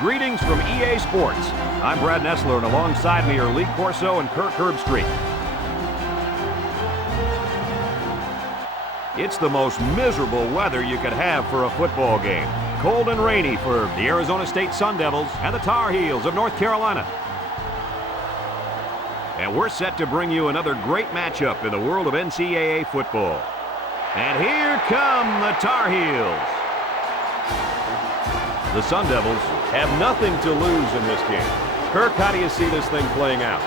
Greetings from EA Sports. I'm Brad Nessler, and alongside me are Lee Corso and Kirk Herbstreit. It's the most miserable weather you could have for a football game. Cold and rainy for the Arizona State Sun Devils and the Tar Heels of North Carolina. And we're set to bring you another great matchup in the world of NCAA football. And here come the Tar Heels. The Sun Devils have nothing to lose in this game. Kirk, how do you see this thing playing out?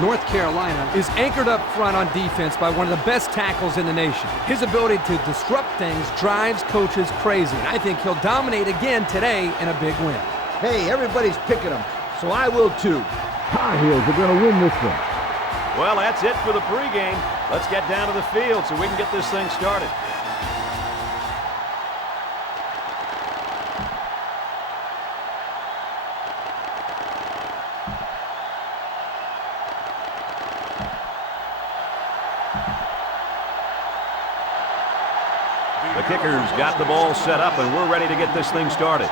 North Carolina is anchored up front on defense by one of the best tackles in the nation. His ability to disrupt things drives coaches crazy, and I think he'll dominate again today in a big win. Hey, everybody's picking him, so I will too. Tar Heels are going to win this one. Well, that's it for the pregame. Let's get down to the field so we can get this thing started. The kicker's got the ball set up, and we're ready to get this thing started.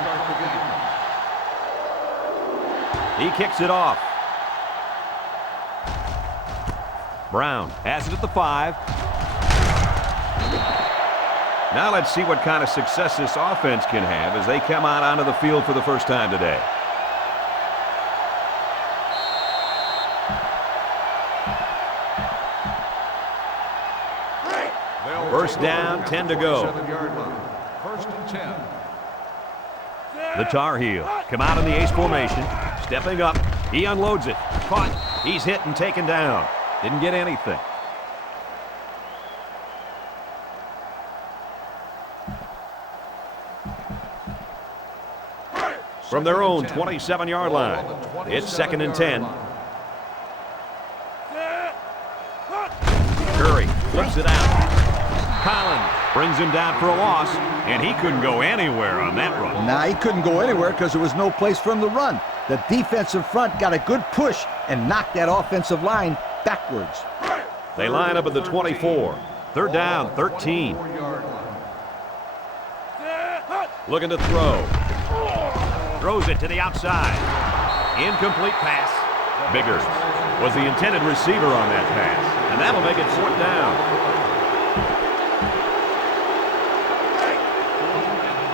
He kicks it off. Brown has it at the 5. Now let's see what kind of success this offense can have as they come out onto the field for the first time today. First down, 10 to go. First and 10. The Tar Heels come out in the ace formation. Stepping up, he unloads it. Caught, he's hit and taken down. Didn't get anything. From their own 27-yard line, it's 2nd and 10. Curry flips it out. Collins brings him down for a loss, and he couldn't go anywhere on that run. Nah, he couldn't go anywhere because there was no place for him to run. The defensive front got a good push and knocked that offensive line backwards. They line up at the 24. 3rd down, 13. Looking to throw. Throws it to the outside. Incomplete pass. Biggers was the intended receiver on that pass, and that'll make it 4th down.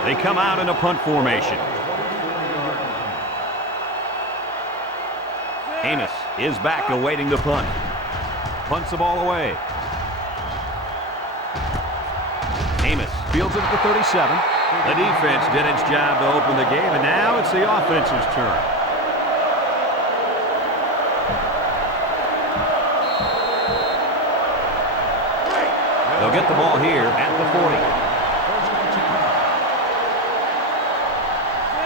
They come out in a punt formation. Amos is back awaiting the punt. Punts the ball away. Amos fields it at the 37. The defense did its job to open the game, and now it's the offense's turn. They'll get the ball here at the 40.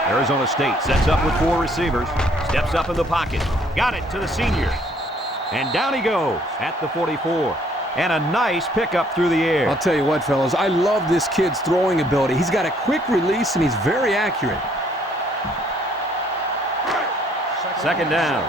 Arizona State sets up with 4 receivers. Steps up in the pocket. Got it to the senior. And down he goes at the 44. And a nice pickup through the air. I'll tell you what, fellas, I love this kid's throwing ability. He's got a quick release, and he's very accurate. 2nd down.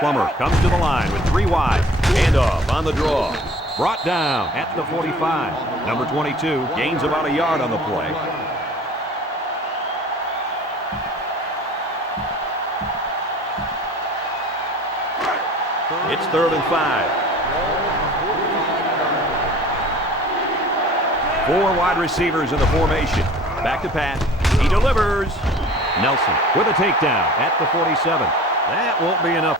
Plummer comes to the line with 3 wide. Handoff on the draw. Brought down at the 45. Number 22 gains about a yard on the play. It's 3rd and 5. 4 wide receivers in the formation. Back to Pat. He delivers. Nelson with a takedown at the 47. That won't be enough.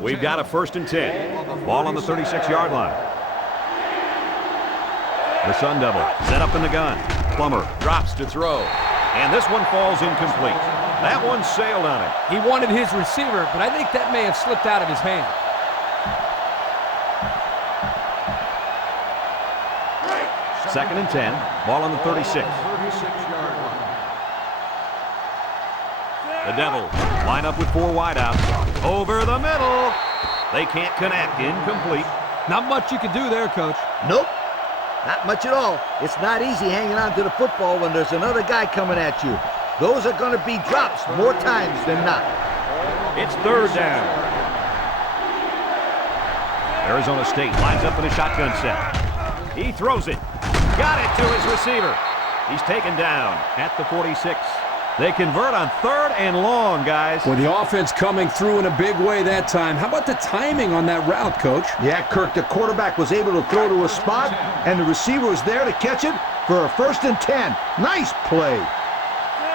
We've got a 1st and 10. Ball on the 36-yard line. The Sun Devil set up in the gun. Plummer drops to throw. And this one falls incomplete. That one sailed on it. He wanted his receiver, but I think that may have slipped out of his hand. Second and 10. Ball on the 36. The Devils line up with 4 wideouts. Over the middle. They can't connect. Incomplete. Not much you can do there, Coach. Nope, not much at all. It's not easy hanging on to the football when there's another guy coming at you. Those are going to be drops more times than not. It's 3rd down. Arizona State lines up in a shotgun set. He throws it. Got it to his receiver. He's taken down at the 46. They convert on 3rd and long, guys. With the offense coming through in a big way that time. How about the timing on that route, Coach? Yeah, Kirk, the quarterback was able to throw to a spot, and the receiver was there to catch it for a 1st and 10. Nice play.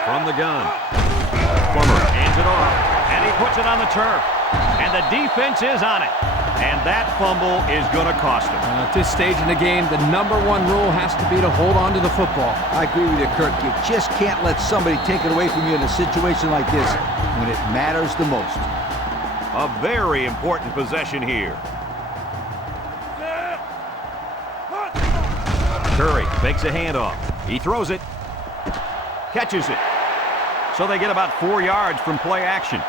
From the gun. Plummer hands it off, and he puts it on the turf. And the defense is on it. And that fumble is going to cost him. At this stage in the game, the #1 rule has to be to hold on to the football. I agree with you, Kirk. You just can't let somebody take it away from you in a situation like this when it matters the most. A very important possession here. Curry makes a handoff. He throws it. Catches it. So they get about 4 yards from play action.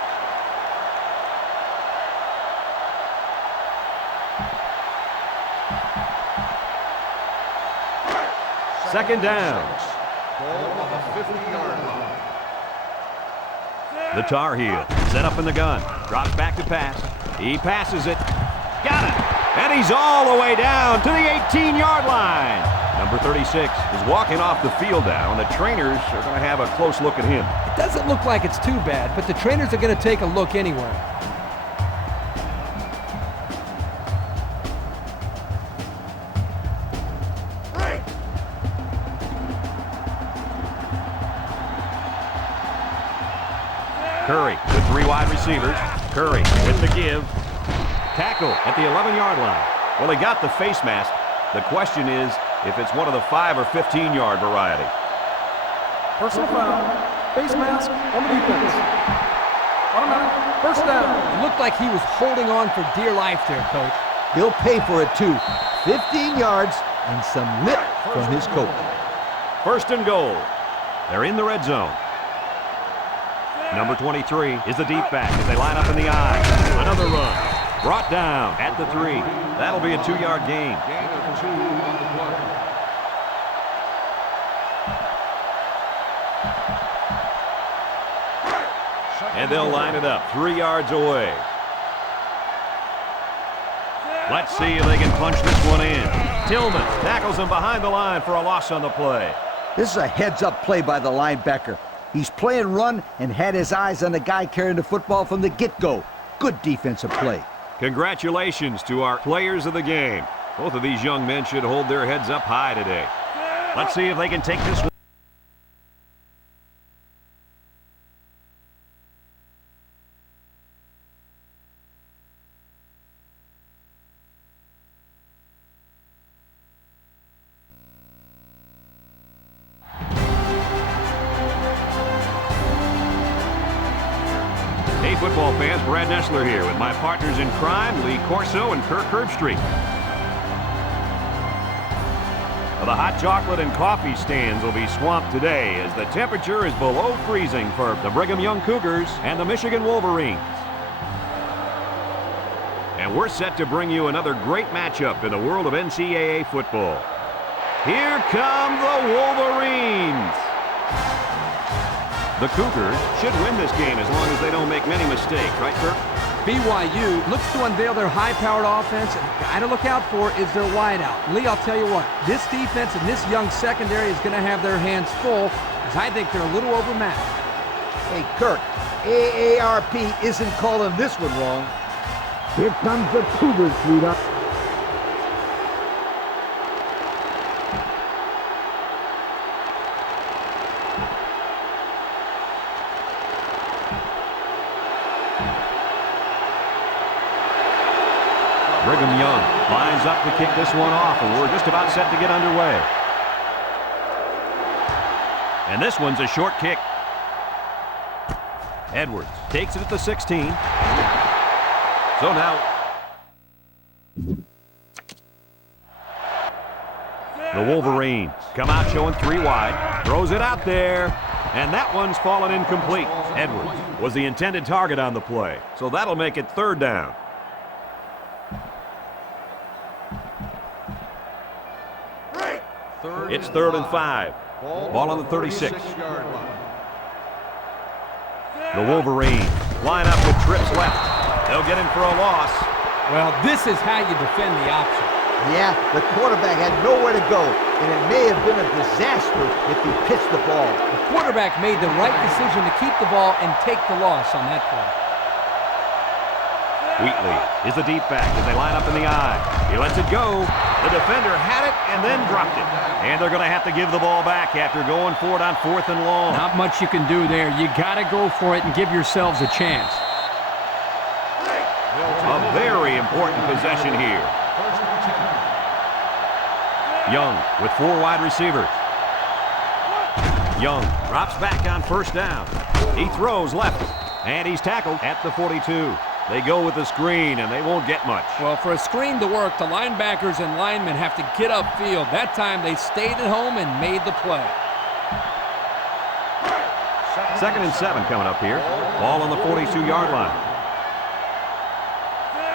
Second down. Ball on the 50-yard line. The Tar Heel set up in the gun. Drops back to pass. He passes it. Got it. And he's all the way down to the 18-yard line. Number 36 is walking off the field now, and the trainers are going to have a close look at him. It doesn't look like it's too bad, but the trainers are going to take a look anyway. Curry with 3 wide receivers. Curry with the give. Tackle at the 11-yard line. Well, he got the face mask. The question is if it's one of the 5 or 15-yard variety. Personal foul. Face mask on the defense. Automatic. 1st down. It looked like he was holding on for dear life there, Coach. He'll pay for it, too. 15 yards and some lip from his coach. 1st and goal. They're in the red zone. Number 23 is the deep back as they line up in the I. Another run. Brought down at the 3. That'll be a 2-yard gain. Gain of 2 on the play. And they'll line it up 3 yards away. Let's see if they can punch this one in. Tillman tackles him behind the line for a loss on the play. This is a heads-up play by the linebacker. He's playing run and had his eyes on the guy carrying the football from the get-go. Good defensive play. Congratulations to our players of the game. Both of these young men should hold their heads up high today. Let's see if they can take this one. Hey, football fans, Brad Nessler here with my partners in crime, Lee Corso and Kirk Herbstreit. Well, the hot chocolate and coffee stands will be swamped today as the temperature is below freezing for the Brigham Young Cougars and the Michigan Wolverines. And we're set to bring you another great matchup in the world of NCAA football. Here come the Wolverines. The Cougars should win this game as long as they don't make many mistakes, right, Kirk? BYU looks to unveil their high-powered offense, and the guy to look out for is their wideout. Lee, I'll tell you what, this defense and this young secondary is going to have their hands full, because I think they're a little overmatched. Hey, Kirk, AARP isn't calling this one wrong. Here comes the Cougars, sweetheart. Brigham Young lines up to kick this one off, and we're just about set to get underway. And this one's a short kick. Edwards takes it at the 16. So now the Wolverines come out showing 3 wide. Throws it out there. And that one's fallen incomplete. Edwards was the intended target on the play. So that'll make it 3rd down. It's 3rd and 5. Ball on the 36. The Wolverines line up with trips left. They'll get him for a loss. Well, this is how you defend the option. Yeah, the quarterback had nowhere to go, and it may have been a disaster if he pitched the ball. The quarterback made the right decision to keep the ball and take the loss on that play. Wheatley is the deep back as they line up in the eye. He lets it go. The defender had it and then dropped it. And they're going to have to give the ball back after going for it on 4th and long. Not much you can do there. You got to go for it and give yourselves a chance. A very important possession here. Young with 4 wide receivers. Young drops back on 1st down. He throws left, and he's tackled at the 42. They go with the screen, and they won't get much. Well, for a screen to work, the linebackers and linemen have to get upfield. That time, they stayed at home and made the play. 2nd and 7 coming up here. Ball on the 42-yard line.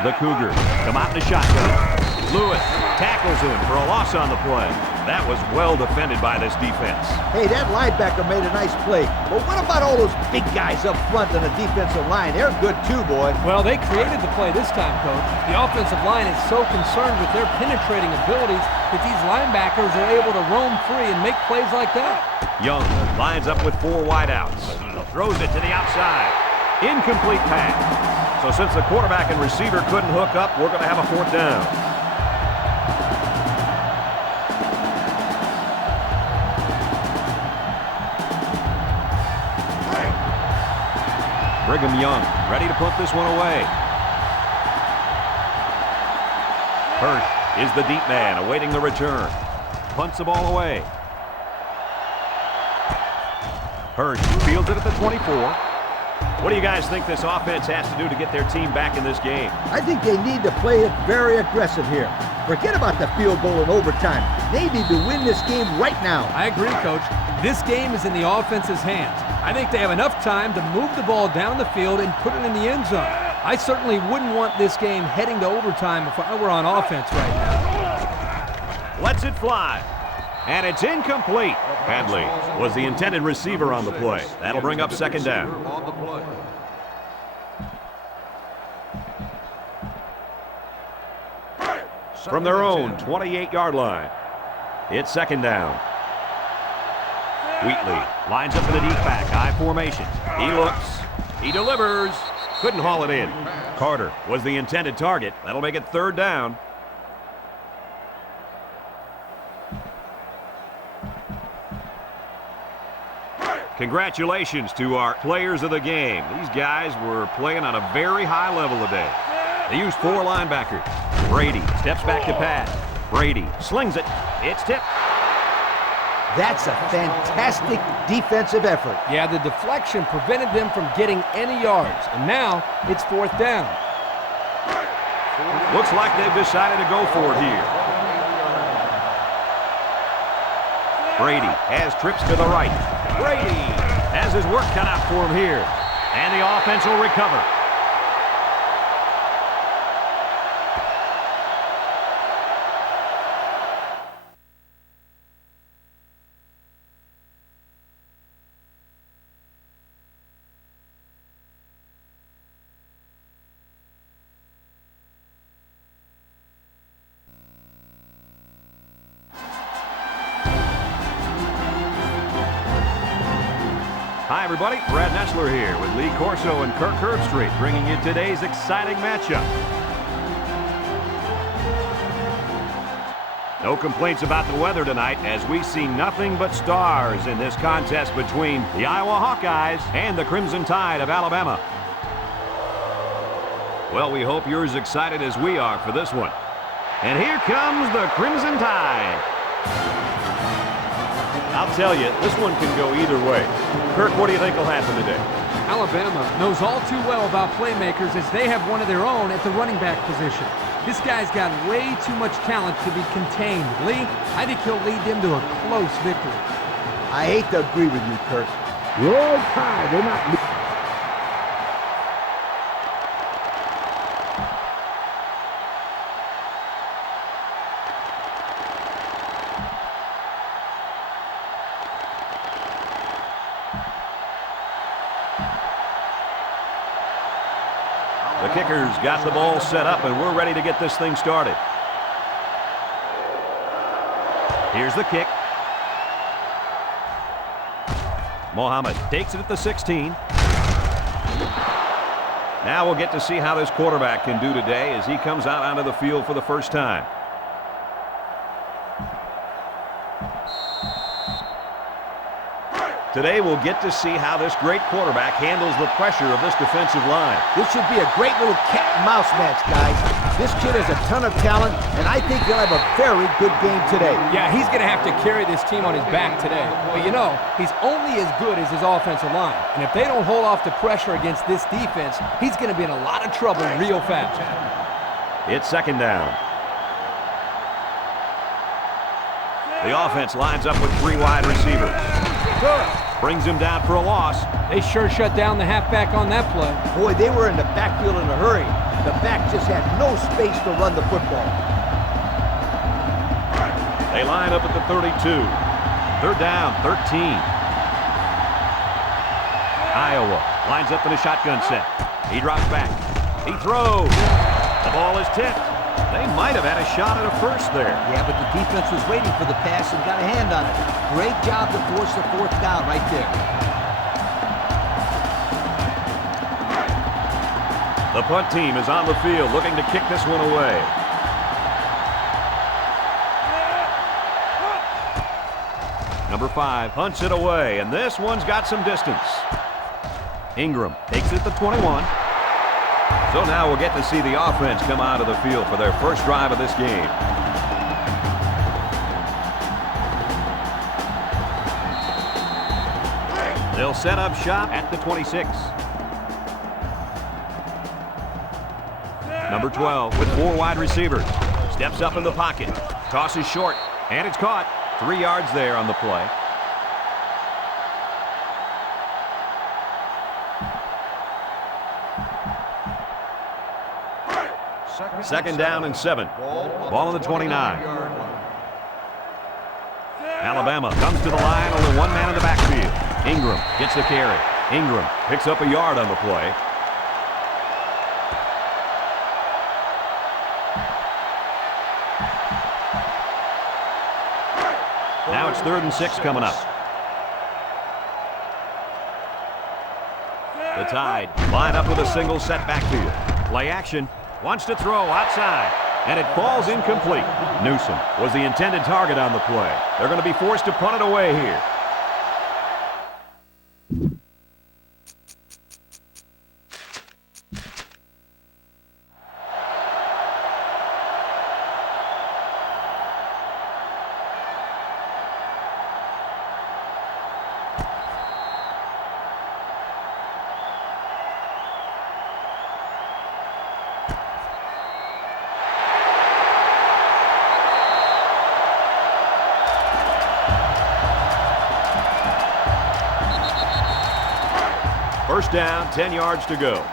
The Cougars come out in a shotgun. Lewis tackles him for a loss on the play. That was well defended by this defense. Hey, that linebacker made a nice play. But what about all those big guys up front on the defensive line? They're good too, boy. Well, they created the play this time, Coach. The offensive line is so concerned with their penetrating abilities that these linebackers are able to roam free and make plays like that. Young lines up with 4 wideouts. Throws it to the outside. Incomplete pass. So since the quarterback and receiver couldn't hook up, we're going to have a 4th down. Brigham Young ready to put this one away. Hirsch is the deep man awaiting the return. Punts the ball away. Hirsch fields it at the 24. What do you guys think this offense has to do to get their team back in this game? I think they need to play it very aggressive here. Forget about the field goal in overtime. They need to win this game right now. I agree, Coach. This game is in the offense's hands. I think they have enough time to move the ball down the field and put it in the end zone. I certainly wouldn't want this game heading to overtime if I were on offense right now. Lets it fly. And it's incomplete. Hadley was the intended receiver on the play. That'll bring up 2nd down. From their own 28-yard line, it's 2nd down. Wheatley lines up in the deep back, I formation. He looks, he delivers, couldn't haul it in. Carter was the intended target. That'll make it 3rd down. Congratulations to our players of the game. These guys were playing on a very high level today. They used 4 linebackers. Brady steps back to pass. Brady slings it. It's tipped. That's a fantastic defensive effort. Yeah, the deflection prevented them from getting any yards. And now it's 4th down. Looks like they've decided to go for it here. Brady has trips to the right. Brady has his work cut out for him here. And the offense will recover. Hi, everybody. Brad Nessler here with Lee Corso and Kirk Herbstreit, bringing you today's exciting matchup. No complaints about the weather tonight, as we see nothing but stars in this contest between the Iowa Hawkeyes and the Crimson Tide of Alabama. Well, we hope you're as excited as we are for this one. And here comes the Crimson Tide. I'll tell you, this one can go either way. Kirk, what do you think will happen today? Alabama knows all too well about playmakers, as they have one of their own at the running back position. This guy's got way too much talent to be contained. Lee, I think he'll lead them to a close victory. I hate to agree with you, Kirk. Roll Tide. They're not. The kicker's got the ball set up, and we're ready to get this thing started. Here's the kick. Mohammed takes it at the 16. Now we'll get to see how this quarterback can do today as he comes out onto the field for the first time. Today we'll get to see how this great quarterback handles the pressure of this defensive line. This should be a great little cat and mouse match, guys. This kid has a ton of talent, and I think he'll have a very good game today. Yeah, he's going to have to carry this team on his back today. But you know, he's only as good as his offensive line. And if they don't hold off the pressure against this defense, he's going to be in a lot of trouble real fast. It's second down. The offense lines up with 3 wide receivers. Brings him down for a loss. They sure shut down the halfback on that play. Boy, they were in the backfield in a hurry. The back just had no space to run the football. They line up at the 32. Third down, 13. Iowa lines up in a shotgun set. He drops back. He throws. The ball is tipped. They might have had a shot at a first there. Yeah, but the defense was waiting for the pass and got a hand on it. Great job to force the 4th down right there. The punt team is on the field looking to kick this one away. Number 5 punts it away, and this one's got some distance. Ingram takes it at the 21. So now we'll get to see the offense come out of the field for their first drive of this game. They'll set up shop at the 26. Number 12 with 4 wide receivers. Steps up in the pocket. Tosses short, and it's caught. 3 yards there on the play. Second down and 7. Ball on the 29. Alabama comes to the line, only 1 man in the backfield. Ingram gets the carry. Ingram picks up a yard on the play. Now it's 3rd and 6 coming up. The Tide line up with a single set backfield. Play action. Wants to throw outside, and it falls incomplete. Newsom was the intended target on the play. They're going to be forced to punt it away here. First down, 10 yards to go.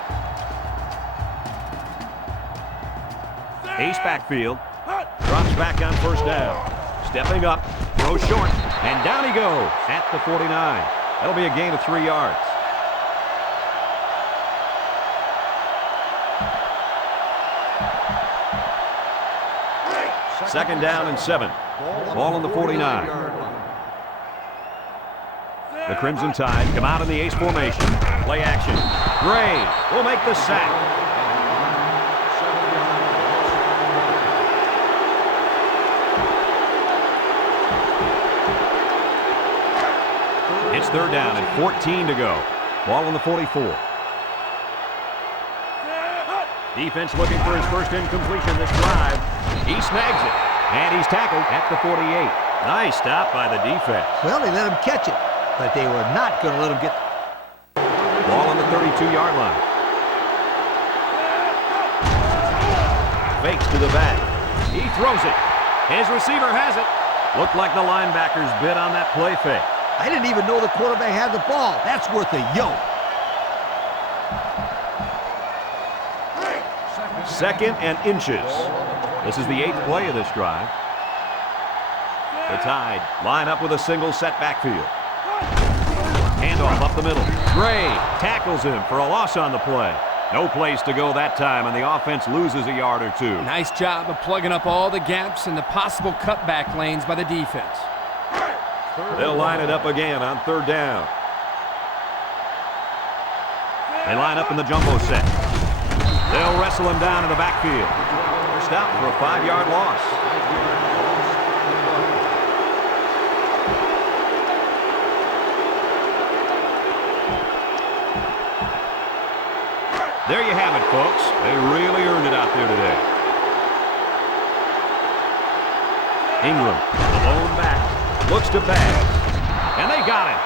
Ace backfield. Drops back on first down. Stepping up, throws short, and down he goes at the 49. That'll be a gain of 3 yards. Second down and 7. Ball on the 49. The Crimson Tide come out in the ace formation. Play action. Gray will make the sack. It's 3rd down and 14 to go. Ball on the 44. Defense looking for his first incompletion this drive. He snags it, and he's tackled at the 48. Nice stop by the defense. Well, they let him catch it, but they were not going to let him get... Ball on the 32-yard line. Fakes to the back. He throws it. His receiver has it. Looked like the linebackers bid on that play fake. I didn't even know the quarterback had the ball. That's worth a yoke. Second and inches. This is the 8th play of this drive. The Tide line up with a single set backfield. Handoff up the middle. Gray tackles him for a loss on the play. No place to go that time, and the offense loses a yard or two. Nice job of plugging up all the gaps and the possible cutback lanes by the defense. They'll line it up again on third down. They line up in the jumbo set. They'll wrestle him down in the backfield. They're stopped for a 5-yard loss. There you have it, folks. They really earned it out there today. Ingram, the lone back, looks to pass, and they got him.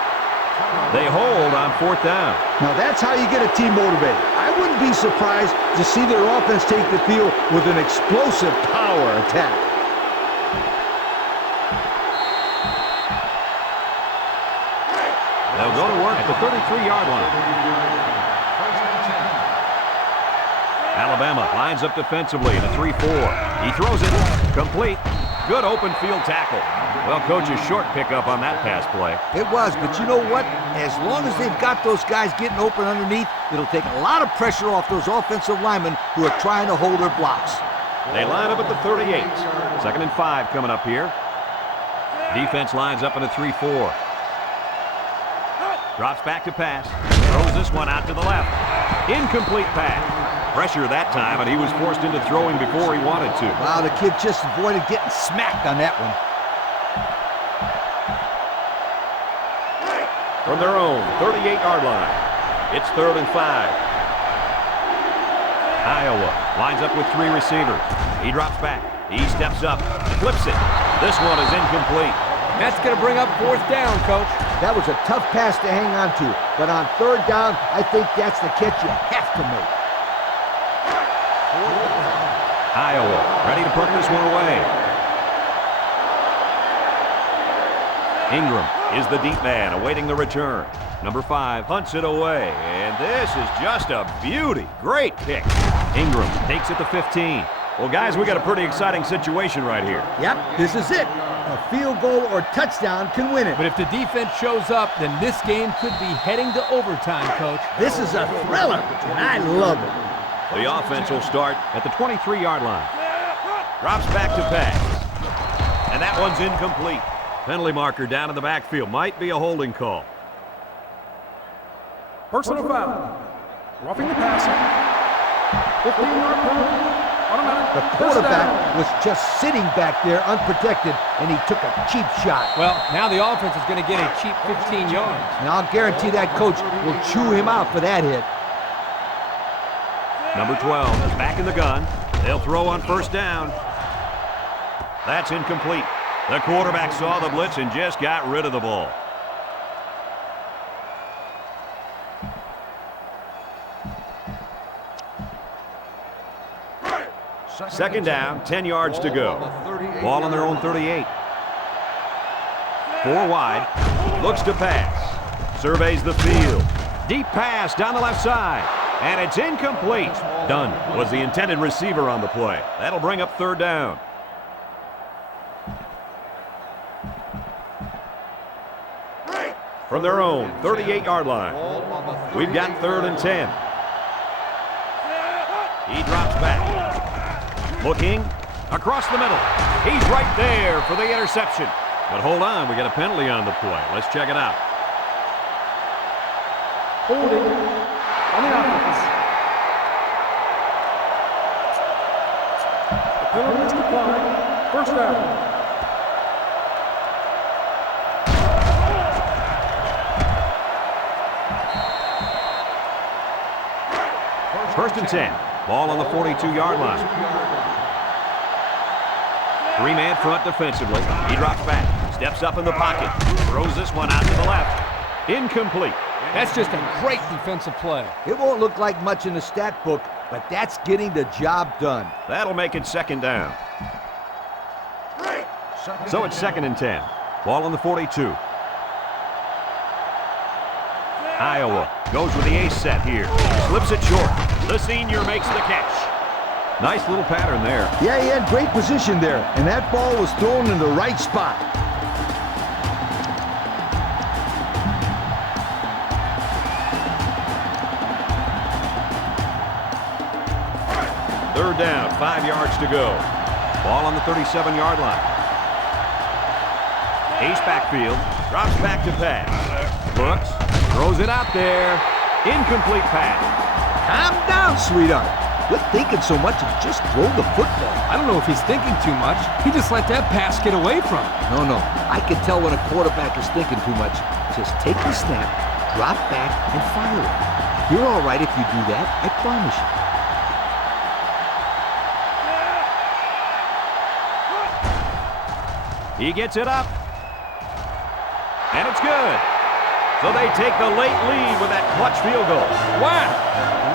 They hold on fourth down. Now that's how you get a team motivated. I wouldn't be surprised to see their offense take the field with an explosive power attack. They'll go to work at the 33-yard line. Alabama lines up defensively in a 3-4. He throws it. Complete. Good open field tackle. Well, coach, a short pickup on that pass play. It was, but you know what? As long as they've got those guys getting open underneath, it'll take a lot of pressure off those offensive linemen who are trying to hold their blocks. They line up at the 38. 2nd and 5 coming up here. Defense lines up in a 3-4. Drops back to pass. Throws this one out to the left. Incomplete pass. Pressure that time, and he was forced into throwing before he wanted to. Wow, the kid just avoided getting smacked on that one. From their own 38-yard line, it's 3rd and 5. Iowa lines up with 3 receivers. He drops back. He steps up, flips it. This one is incomplete. That's going to bring up 4th down, Coach. That was a tough pass to hang on to, but on 3rd down, I think that's the catch you have to make. Iowa ready to put this one away. Ingram is the deep man awaiting the return. Number 5 hunts it away, and this is just a beauty. Great kick. Ingram takes it to 15. Well, guys, we got a pretty exciting situation right here. Yep, this is it. A field goal or touchdown can win it. But if the defense shows up, then this game could be heading to overtime, Coach. This is a thriller, and I love it. The offense will start at the 23-yard line. Drops back to pass. And that one's incomplete. Penalty marker down in the backfield. Might be a holding call. Personal foul. Roughing the passer. 15-yard penalty. Automatic. The quarterback was just sitting back there unprotected, and he took a cheap shot. Well, now the offense is going to get a cheap 15 yards. And I'll guarantee that coach will chew him out for that hit. Number 12 is back in the gun. They'll throw on 1st down. That's incomplete. The quarterback saw the blitz and just got rid of the ball. Second down, 10 yards to go. Ball on their own 38. 4 wide. Looks to pass. Surveys the field. Deep pass down the left side. And it's incomplete. Dunn was the intended receiver on the play. That'll bring up 3rd down. From their own 38-yard line, we've got 3rd and 10. He drops back. Looking across the middle. He's right there for the interception. But hold on, we got a penalty on the play. Let's check it out. Holding on the offense. The penalty is declined. 1st down. First and 10. Ball on the 42-yard line. 3-man front defensively. He drops back. Steps up in the pocket. Throws this one out to the left. Incomplete. That's just a great defensive play. It won't look like much in the stat book, but that's getting the job done. That'll make it 2nd down. So it's 2nd and 10. Ball on the 42. Iowa goes with the ace set here. Slips it short. The senior makes the catch. Nice little pattern there. Yeah, he had great position there, and that ball was thrown in the right spot. third down, 5 yards to go. Ball on the 37-yard line. Ace backfield, drops back to pass. Looks, throws it out there. Incomplete pass. Calm down, sweetheart. Quit thinking so much and just throw the football. I don't know if he's thinking too much. He just let that pass get away from him. No. I can tell when a quarterback is thinking too much. Just take the snap, drop back, and fire it. You're all right if you do that, I promise you. He gets it up. And it's good. So they take the late lead with that clutch field goal. Wow!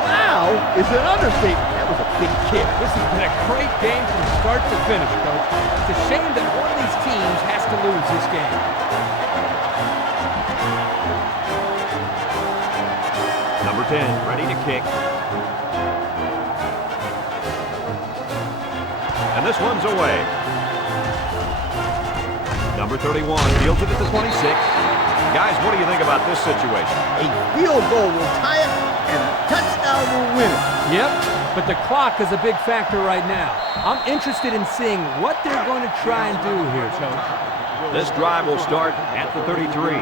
Wow is an understatement. That was a big kick. This has been a great game from start to finish, Coach. It's a shame that one of these teams has to lose this game. Number 10, ready to kick. And this one's away. Number 31 fields it at the 26. Guys, what do you think about this situation? A field goal will tie it, and a touchdown will win it. Yep, but the clock is a big factor right now. I'm interested in seeing what they're going to try and do here, Coach. This drive will start at the 33.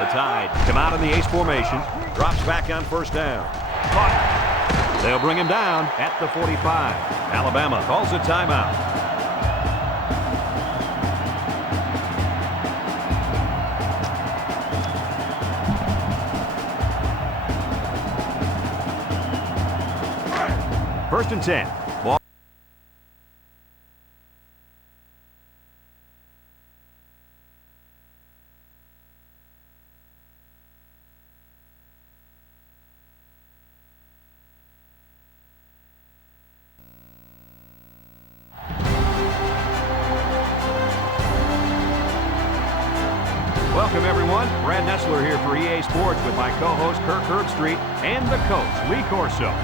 The Tide come out in the ace formation, drops back on first down. They'll bring him down at the 45. Alabama calls a timeout. First and 10. Ball. Welcome, everyone. Brad Nessler here for EA Sports with my co-host Kirk Herbstreit and the coach, Lee Corso.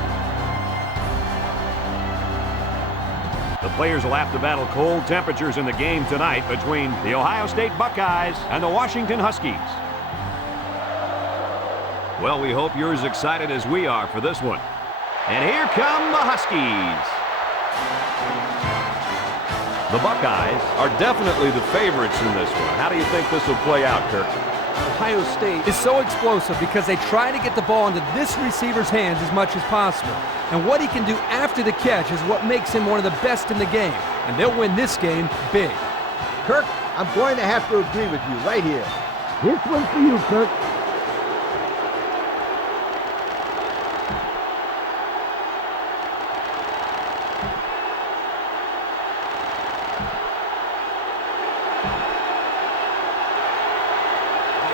The players will have to battle cold temperatures in the game tonight between the Ohio State Buckeyes and the Washington Huskies. Well, we hope you're as excited as we are for this one. And here come the Huskies. The Buckeyes are definitely the favorites in this one. How do you think this will play out, Kirk? Ohio State is so explosive because they try to get the ball into this receiver's hands as much as possible. And what he can do after the catch is what makes him one of the best in the game. And they'll win this game big. Kirk, I'm going to have to agree with you right here. This one's for you, Kirk.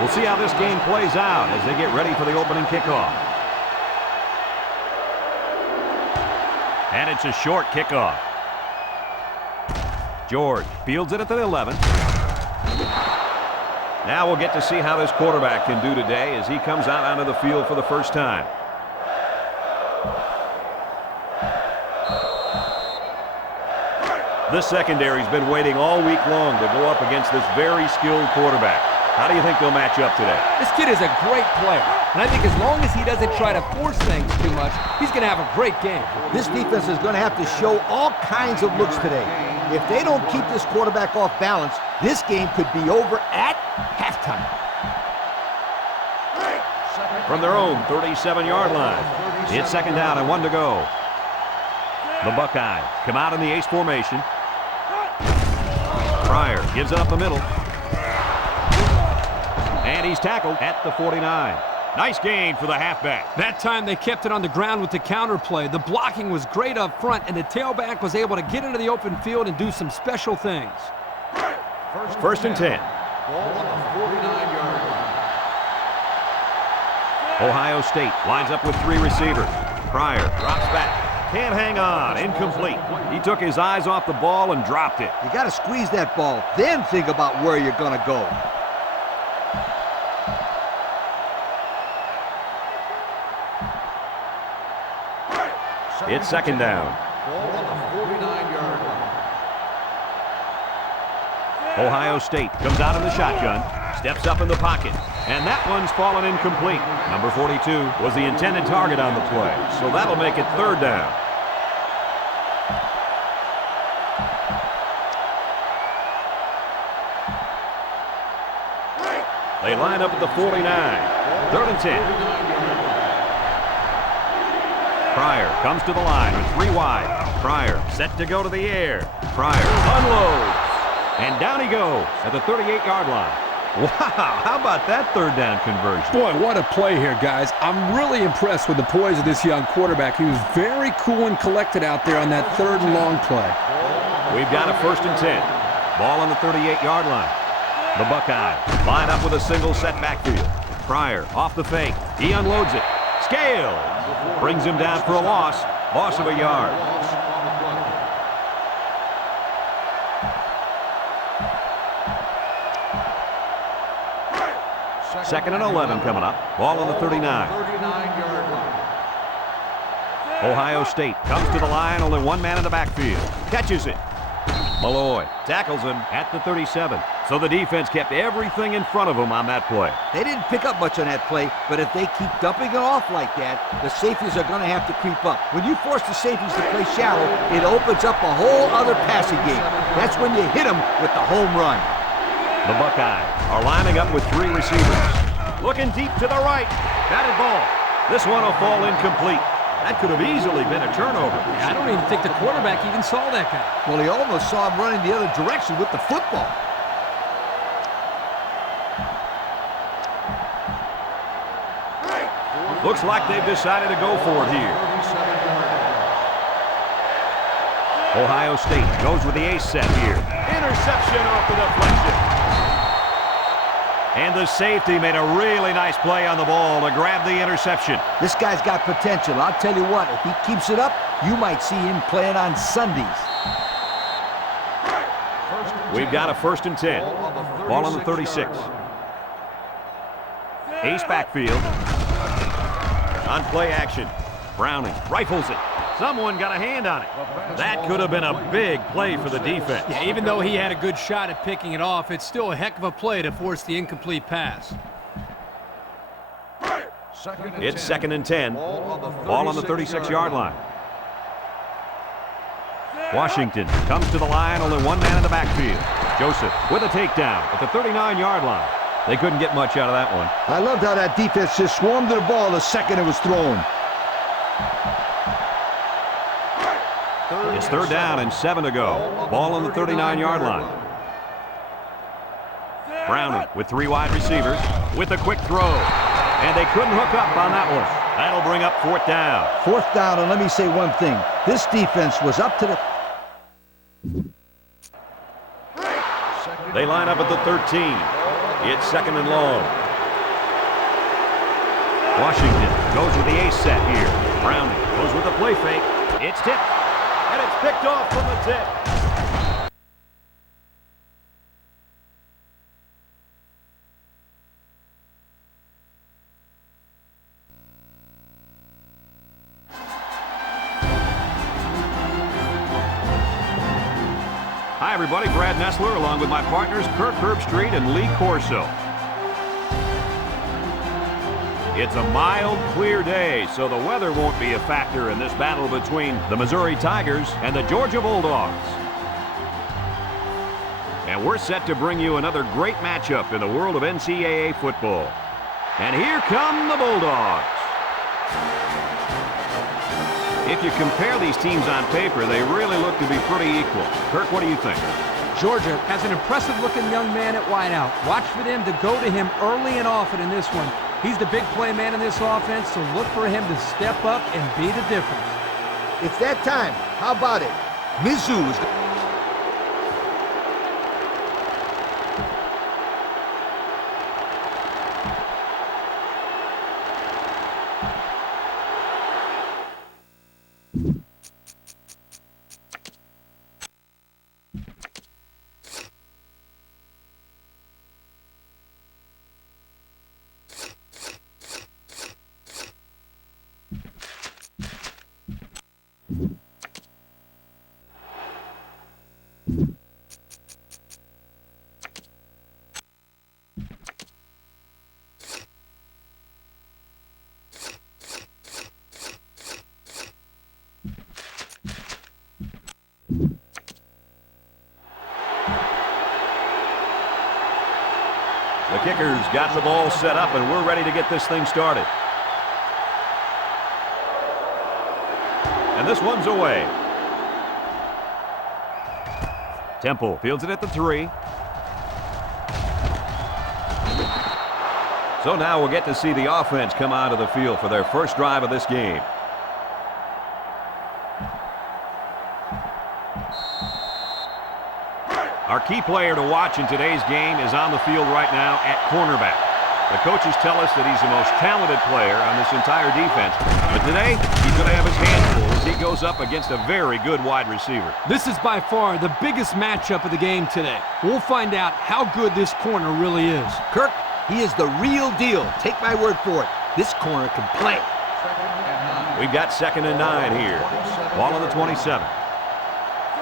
We'll see how this game plays out as they get ready for the opening kickoff. And it's a short kickoff. George fields it at the 11. Now we'll get to see how this quarterback can do today as he comes out onto the field for the first time. This secondary's been waiting all week long to go up against this very skilled quarterback. How do you think they'll match up today? This kid is a great player, and I think as long as he doesn't try to force things too much, he's going to have a great game. This defense is going to have to show all kinds of looks today. If they don't keep this quarterback off balance, this game could be over at halftime. From their own 37-yard line, it's second down and 1 to go. The Buckeyes come out in the ace formation. Pryor gives it up the middle. And he's tackled at the 49. Nice gain for the halfback. That time they kept it on the ground with the counter play. The blocking was great up front, and the tailback was able to get into the open field and do some special things. First and 10. Ball on the 49-yard line. Ohio State lines up with 3 receivers. Pryor drops back. Can't hang on. Incomplete. He took his eyes off the ball and dropped it. You got to squeeze that ball, then think about where you're going to go. It's second down. Ball on the 49-yard line. Ohio State comes out in the shotgun, steps up in the pocket, and that one's fallen incomplete. Number 42 was the intended target on the play, so that'll make it third down. They line up at the 49. 3rd and 10. Pryor comes to the line with 3 wide. Pryor set to go to the air. Pryor unloads. And down he goes at the 38-yard line. Wow, how about that 3rd down conversion? Boy, what a play here, guys. I'm really impressed with the poise of this young quarterback. He was very cool and collected out there on that 3rd and long play. We've got a 1st and 10. Ball on the 38-yard line. The Buckeyes line up with a single set backfield. Pryor off the fake. He unloads it. Scales. Brings him down for a loss. Loss of a yard. 2nd and 11 coming up. Ball on the 39. 39-yard line. Ohio State comes to the line. Only one man in the backfield. Catches it. Malloy tackles him at the 37. So the defense kept everything in front of him on that play. They didn't pick up much on that play, but if they keep dumping it off like that, the safeties are going to have to creep up. When you force the safeties to play shallow, it opens up a whole other passing game. That's when you hit them with the home run. The Buckeyes are lining up with 3 receivers. Looking deep to the right. Batted ball. This one will fall incomplete. That could have easily been a turnover. I don't even think the quarterback even saw that guy. Well, he almost saw him running the other direction with the football. Looks like they've decided to go for it here. Ohio State goes with the ace set here. Interception off the deflection. And the safety made a really nice play on the ball to grab the interception. This guy's got potential. I'll tell you what, if he keeps it up, you might see him playing on Sundays. We've got a 1st and 10. Ball on the 36. Ace backfield. On play action. Browning rifles it. Someone got a hand on it. That could have been a big play for the defense. Yeah, even though he had a good shot at picking it off, it's still a heck of a play to force the incomplete pass. It's 2nd and 10. Ball on the 36-yard line. Washington comes to the line. Only one man in the backfield. Joseph with a takedown at the 39-yard line. They couldn't get much out of that one. I loved how that defense just swarmed the ball the second it was thrown. It's 3rd down and 7 to go. Ball on the 39-yard line. Browning with 3 wide receivers with a quick throw. And they couldn't hook up on that one. That'll bring up 4th down. 4th down, and let me say one thing. This defense was up to the... They line up at the 13. It's 2nd and long. Washington goes with the ace set here. Browning goes with the play fake. It's tipped. And it's picked off from the tip. Hi, everybody. Brad Nessler along with my partners Kirk Herbstreit and Lee Corso. It's a mild, clear day, so the weather won't be a factor in this battle between the Missouri Tigers and the Georgia Bulldogs. And we're set to bring you another great matchup in the world of NCAA football. And here come the Bulldogs. If you compare these teams on paper, they really look to be pretty equal. Kirk, what do you think? Georgia has an impressive-looking young man at wideout. Watch for them to go to him early and often in this one. He's the big play man in this offense, so look for him to step up and be the difference. It's that time. How about it? Mizzou is... The kicker's got the ball set up, and we're ready to get this thing started. And this one's away. Temple fields it at the 3. So now we'll get to see the offense come onto the field for their first drive of this game. Our key player to watch in today's game is on the field right now at cornerback. The coaches tell us that he's the most talented player on this entire defense. But today, he's going to have his hands full as he goes up against a very good wide receiver. This is by far the biggest matchup of the game today. We'll find out how good this corner really is. Kirk, he is the real deal. Take my word for it. This corner can play. We've got 2nd and 9 here. Ball on the 27.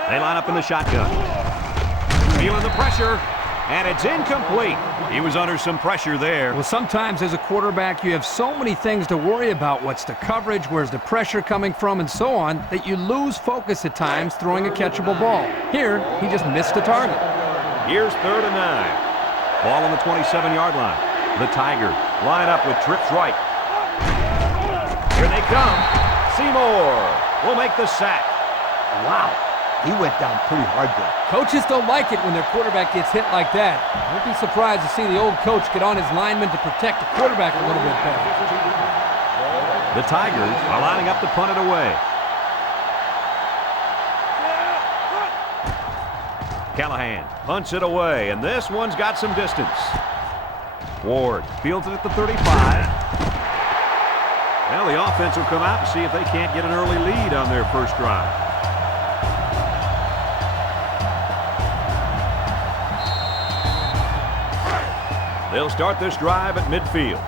They line up in the shotgun. Feeling the pressure, and it's incomplete. He was under some pressure there. Well, sometimes as a quarterback, you have so many things to worry about. What's the coverage, where's the pressure coming from, and so on, that you lose focus at times throwing a catchable ball. Here, he just missed the target. Here's 3rd and 9. Ball on the 27-yard line. The Tigers line up with trips right. Here they come. Seymour will make the sack. Wow. He went down pretty hard there. Coaches don't like it when their quarterback gets hit like that. Won't be surprised to see the old coach get on his lineman to protect the quarterback a little bit better. The Tigers are lining up to punt it away. Callahan punts it away, and this one's got some distance. Ward fields it at the 35. Well, the offense will come out and see if they can't get an early lead on their first drive. They'll start this drive at midfield.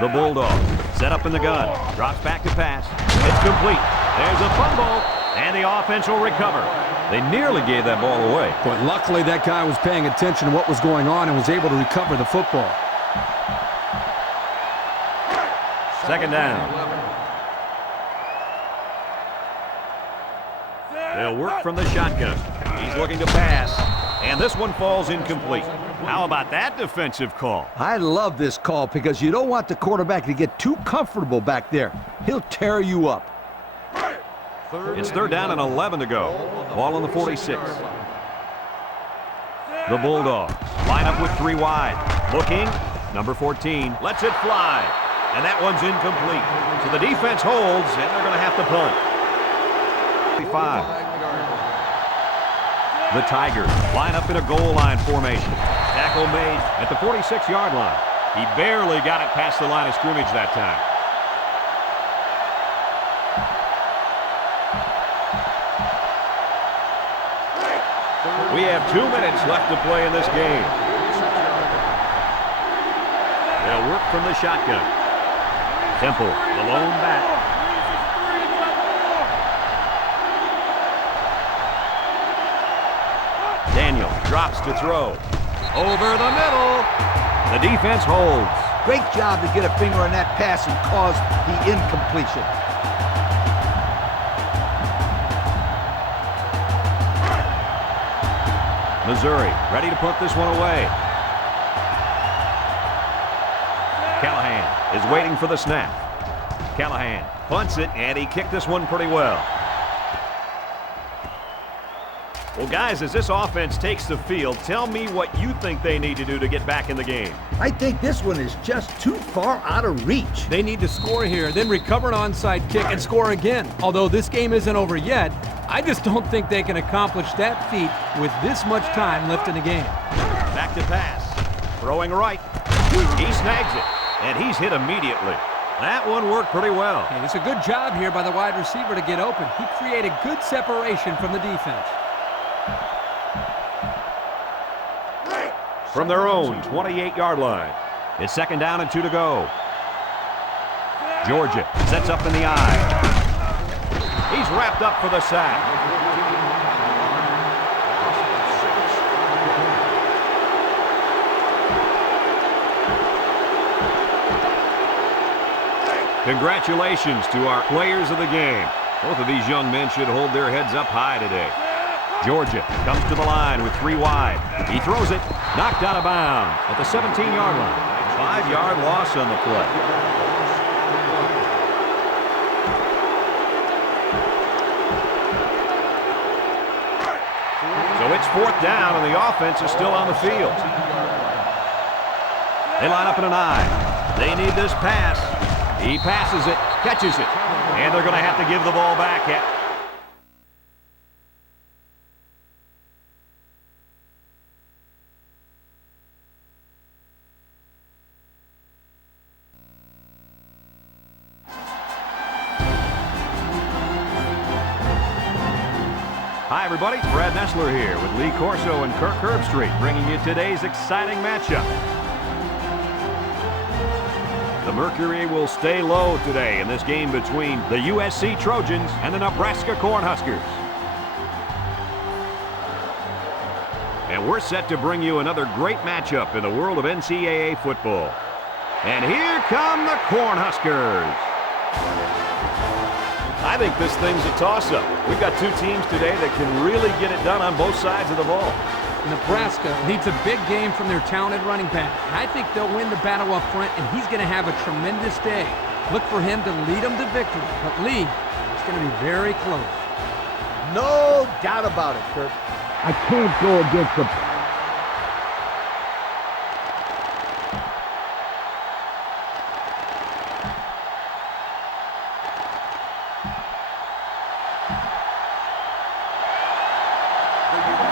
The Bulldogs set up in the gun. Drops back to pass. It's complete. There's a fumble, and the offense will recover. They nearly gave that ball away. But luckily that guy was paying attention to what was going on and was able to recover the football. 2nd down. They'll work from the shotgun. He's looking to pass. And this one falls incomplete. How about that defensive call? I love this call because you don't want the quarterback to get too comfortable back there. He'll tear you up. It's 3rd down and 11 to go. Ball on the 46. The Bulldogs line up with 3 wide. Looking. Number 14 lets it fly. And that one's incomplete. So the defense holds, and they're going to have to punt. 5. The Tigers line up in a goal line formation. Tackle made at the 46-yard line. He barely got it past the line of scrimmage that time. We have 2 minutes left to play in this game. They'll work from the shotgun. Temple, the lone back. Daniel drops to throw. Over the middle. The defense holds. Great job to get a finger on that pass and cause the incompletion. Missouri ready to put this one away. Callahan is waiting for the snap. Callahan punts it, and he kicked this one pretty well. Well, guys, as this offense takes the field, tell me what you think they need to do to get back in the game. I think this one is just too far out of reach. They need to score here, then recover an onside kick and score again. Although this game isn't over yet, I just don't think they can accomplish that feat with this much time left in the game. Back to pass. Throwing right. He snags it, and he's hit immediately. That one worked pretty well. And it's a good job here by the wide receiver to get open. He created good separation from the defense. From their own 28-yard line. It's 2nd down and 2 to go. Georgia sets up in the eye. He's wrapped up for the sack. Congratulations to our players of the game. Both of these young men should hold their heads up high today. Georgia comes to the line with 3 wide. He throws it, knocked out of bounds at the 17-yard line. 5-yard loss on the play. So it's 4th down, and the offense is still on the field. They line up in an I. They need this pass. He passes it, catches it, and they're going to have to give the ball back. Hi, everybody. Brad Nessler here with Lee Corso and Kirk Herbstreit, bringing you today's exciting matchup. The mercury will stay low today in this game between the USC Trojans and the Nebraska Cornhuskers. And we're set to bring you another great matchup in the world of NCAA football. And here come the Cornhuskers. I think this thing's a toss-up. We've got 2 teams today that can really get it done on both sides of the ball. Nebraska needs a big game from their talented running back. I think they'll win the battle up front, and he's going to have a tremendous day. Look for him to lead them to victory. But Lee, it's going to be very close. No doubt about it, Kirk. I can't go against the...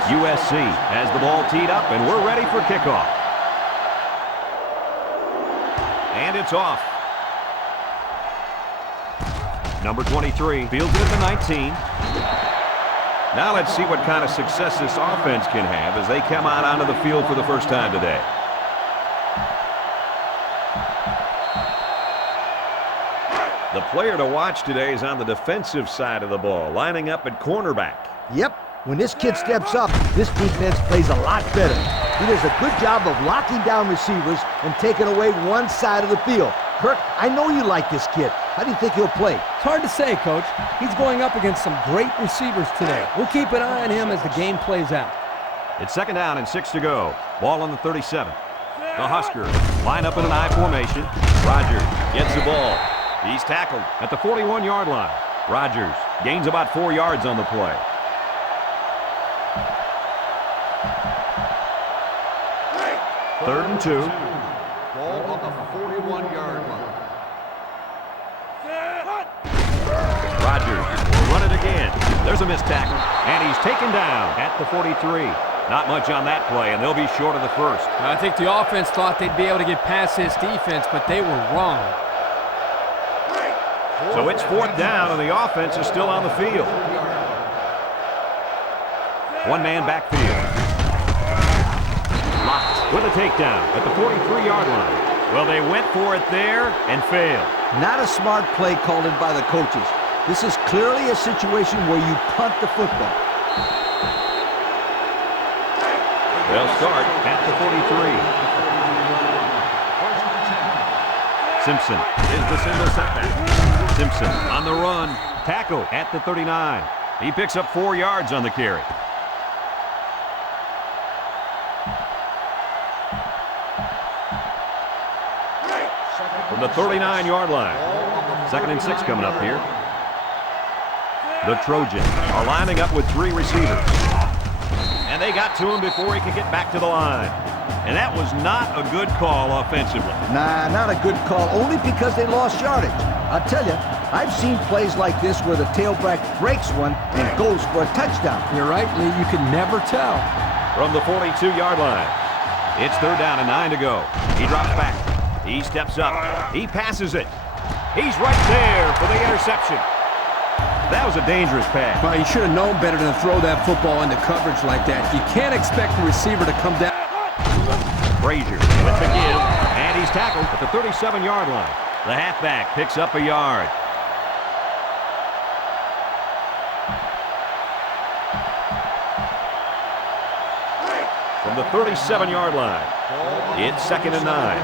USC has the ball teed up, and we're ready for kickoff. And it's off. Number 23 fields it at the 19. Now let's see what kind of success this offense can have as they come out onto the field for the first time today. The player to watch today is on the defensive side of the ball, lining up at cornerback. Yep. When this kid steps up, this defense plays a lot better. He does a good job of locking down receivers and taking away one side of the field. Kirk, I know you like this kid. How do you think he'll play? It's hard to say, Coach. He's going up against some great receivers today. We'll keep an eye on him as the game plays out. It's 2nd down and 6 to go. Ball on the 37. The Huskers line up in an I formation. Rogers gets the ball. He's tackled at the 41-yard line. Rogers gains about 4 yards on the play. Third and 2. Ball on the 41-yard line. Rogers will run it again. There's a missed tackle, and he's taken down at the 43. Not much on that play, and they'll be short of the first. I think the offense thought they'd be able to get past his defense, but they were wrong. So it's 4th down, and the offense is still on the field. One-man backfield. Locked with a takedown at the 43-yard line. Well, they went for it there and failed. Not a smart play called in by the coaches. This is clearly a situation where you punt the football. They'll start at the 43. Simpson is the single setback. Simpson on the run. Tackle at the 39. He picks up 4 yards on the carry. From the 39-yard line. 2nd and 6 coming up here. The Trojans are lining up with 3 receivers. And they got to him before he could get back to the line. And that was not a good call offensively. Nah, not a good call, only because they lost yardage. I'll tell you, I've seen plays like this where the tailback breaks one and goes for a touchdown. You're right, Lee. You can never tell. From the 42-yard line. It's 3rd down and 9 to go. He drops back. He steps up. He passes it. He's right there for the interception. That was a dangerous pass. Well, he should have known better than to throw that football into coverage like that. You can't expect the receiver to come down. Frazier with the give, and he's tackled at the 37-yard line. The halfback picks up a yard. From the 37-yard line, it's 2nd and 9.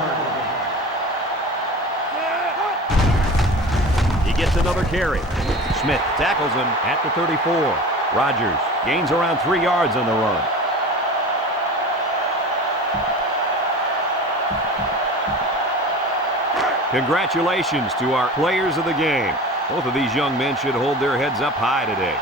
He gets another carry. Smith tackles him at the 34. Rogers gains around 3 yards on the run. Congratulations to our players of the game. Both of these young men should hold their heads up high today.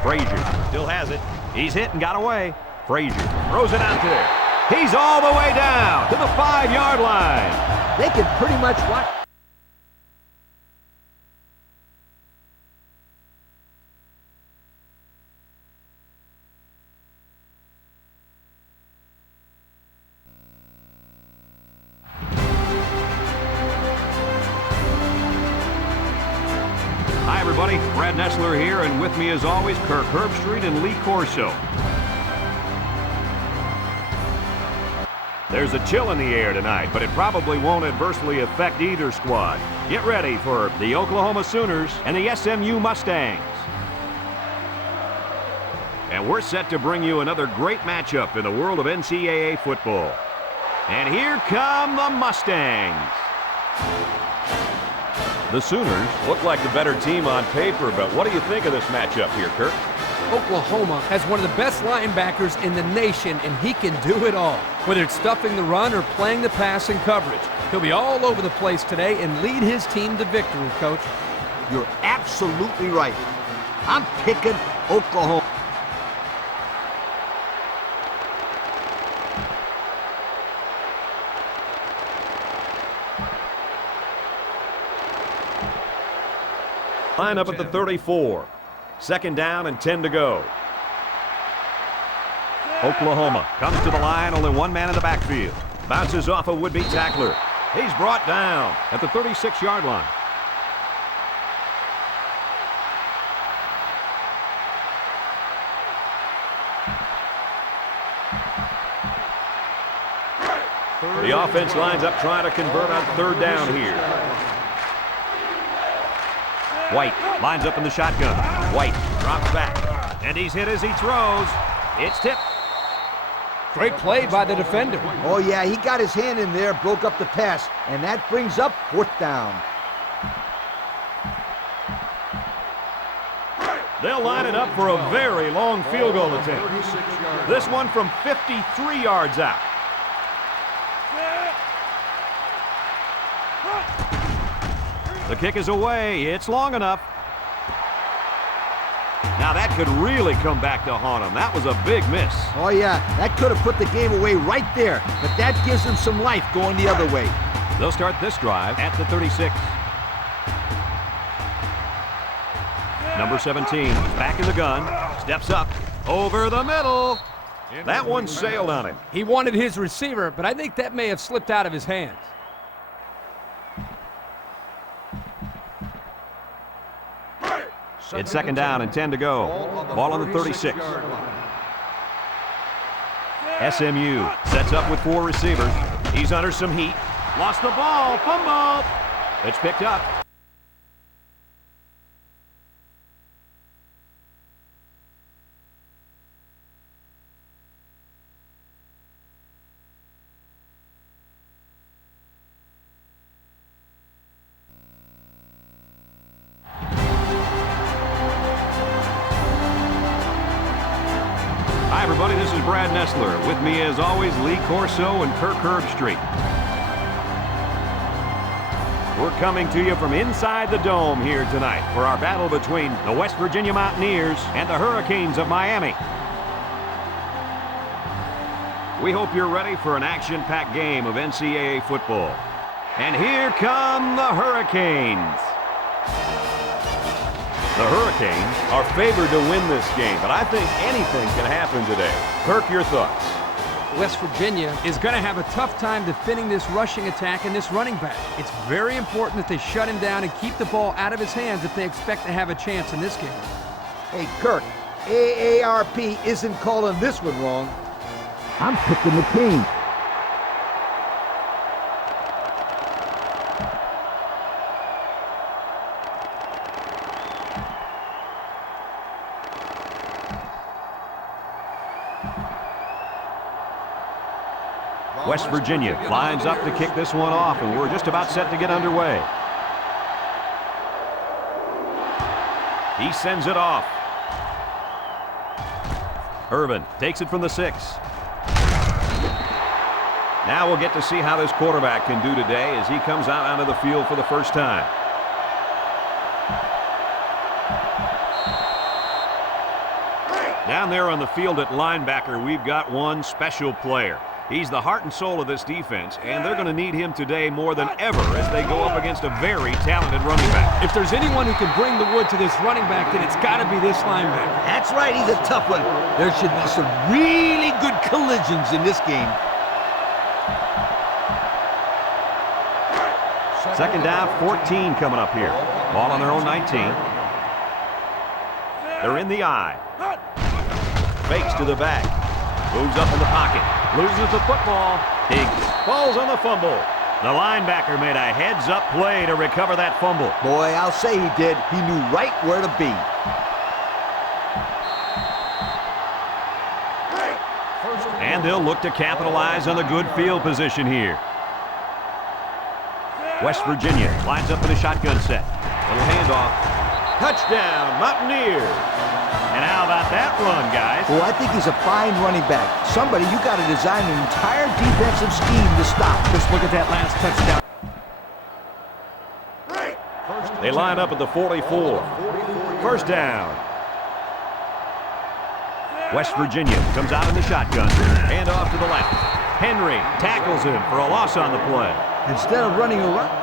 Frazier still has it. He's hit and got away. Frazier throws it out there. He's all the way down to the 5-yard line. They can pretty much watch. Hi, everybody. Brad Nessler here, and with me, as always, Kirk Herbstreit and Lee Corso. There's a chill in the air tonight, but it probably won't adversely affect either squad. Get ready for the Oklahoma Sooners and the SMU Mustangs. And we're set to bring you another great matchup in the world of NCAA football. And here come the Mustangs. The Sooners look like the better team on paper, but what do you think of this matchup here, Kirk? Oklahoma has one of the best linebackers in the nation, and he can do it all. Whether it's stuffing the run or playing the pass in coverage, he'll be all over the place today and lead his team to victory, Coach. You're absolutely right. I'm picking Oklahoma. Line up at the 34. 2nd down and 10 to go. Oklahoma comes to the line, only one man in the backfield. Bounces off a would-be tackler. He's brought down at the 36-yard line. The offense lines up trying to convert on 3rd down here. White lines up in the shotgun. White drops back, and he's hit as he throws. It's tipped. Great play by the defender. Oh, yeah, he got his hand in there, broke up the pass, and that brings up 4th down. They'll line it up for a very long field goal attempt. This one from 53 yards out. The kick is away. It's long enough. Now that could really come back to haunt him. That was a big miss. Oh, yeah, that could have put the game away right there, but that gives them some life going the other way. They'll start this drive at the 36. Number 17 is back in the gun, steps up, over the middle. That one sailed on him. He wanted his receiver, but I think that may have slipped out of his hands. It's 2nd down and 10 to go. Ball on the 36. SMU sets up with 4 receivers. He's under some heat. Lost the ball. Fumble. It's picked up. Hi, everybody. This is Brad Nessler. With me, as always, Lee Corso and Kirk Herbstreit. We're coming to you from inside the dome here tonight for our battle between the West Virginia Mountaineers and the Hurricanes of Miami. We hope you're ready for an action-packed game of NCAA football. And here come the Hurricanes. The Hurricanes are favored to win this game, but I think anything can happen today. Kirk, your thoughts? West Virginia is going to have a tough time defending this rushing attack and this running back. It's very important that they shut him down and keep the ball out of his hands if they expect to have a chance in this game. Hey, Kirk, AARP isn't calling this one wrong. I'm picking the team. West Virginia lines up to kick this one off, and we're just about set to get underway. He sends it off. Irvin takes it from the 6. Now we'll get to see how this quarterback can do today as he comes out onto the field for the first time. Down there on the field at linebacker, we've got one special player. He's the heart and soul of this defense, and they're going to need him today more than ever as they go up against a very talented running back. If there's anyone who can bring the wood to this running back, then it's got to be this linebacker. That's right, he's a tough one. There should be some really good collisions in this game. Second down, 14 coming up here. Ball on their own 19. They're in the eye. Fakes to the back. Moves up in the pocket. Loses the football. Higgs falls on the fumble. The linebacker made a heads-up play to recover that fumble. Boy, I'll say he did. He knew right where to be. And they'll look to capitalize on the good field position here. West Virginia lines up in a shotgun set. Little handoff. Touchdown, Mountaineers. And how about that run, guys? Oh, I think he's a fine running back. Somebody, you got to design an entire defensive scheme to stop. Just look at that last touchdown. They line up at the 44. First down. West Virginia comes out in the shotgun. Hand off to the left. Henry tackles him for a loss on the play. Instead of running around,